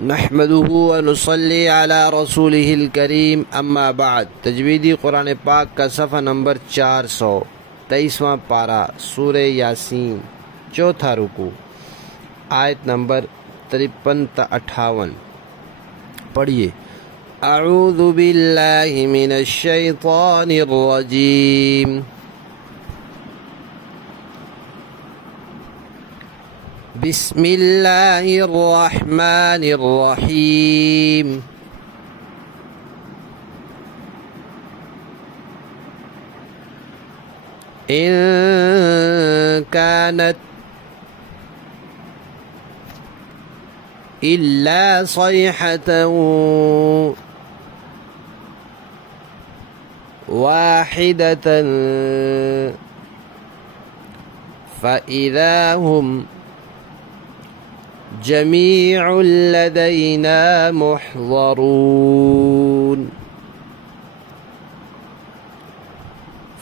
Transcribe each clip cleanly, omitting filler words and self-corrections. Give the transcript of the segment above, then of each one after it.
नहमदुहु व नुसल्ली अला रसूलिहिल करीम अम्मा बाद। तजवीदी कुरान पाक का सफ़ा नंबर 423वां पारा सूरे यासीन, चौथा रुकू, आयत नंबर 53 ता 58। पढ़िए। अऊज़ु बिल्लाहि मिनश शैतानिर रजीम। बिस्मिल्लाहिर रहमानिर रहीम। इन कानत इल्ला सयहतन वाहिदतन फ़इज़ा हुम जमीउन लदैना मुहज़रून।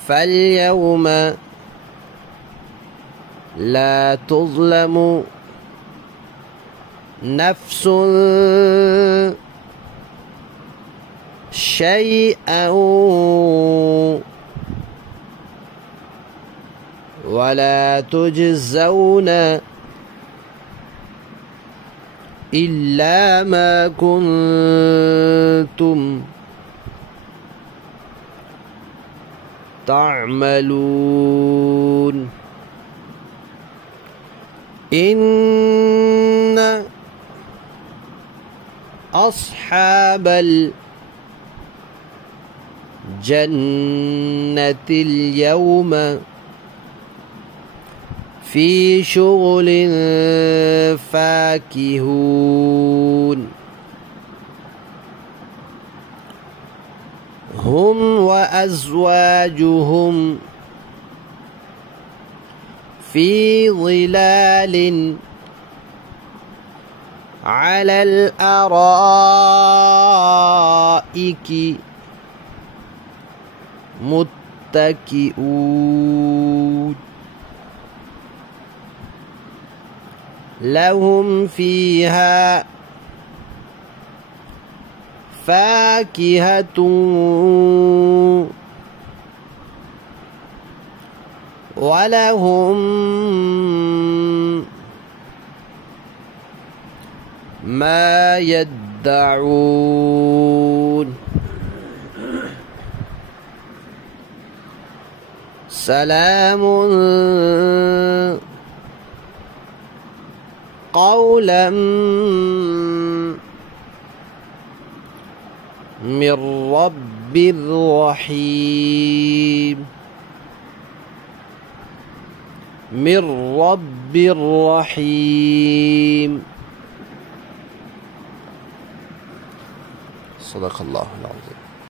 फ़ल्यौम ला तुज़लमु नफ्सुन शैअन वला तुजज़ौन इल्ला मा कुन्तुम तअमलून। इन्न अस्हाबल जन्नतिल यौम फ़ी शुग़ुलिन फ़ाकिहून। हुम व अज़वाजुहुम फ़ी ज़िलालिन अलल अराइकि मुत्तकिऊन। लहुम फ़ीहा फ़ाकिहतुन वलहुम मा यद्दऊन। सलामुन क़ौलन मिर रब्बिर रहीम। मिर रब्बिर रहीम। सदक़ल्लाहुल अज़ीम।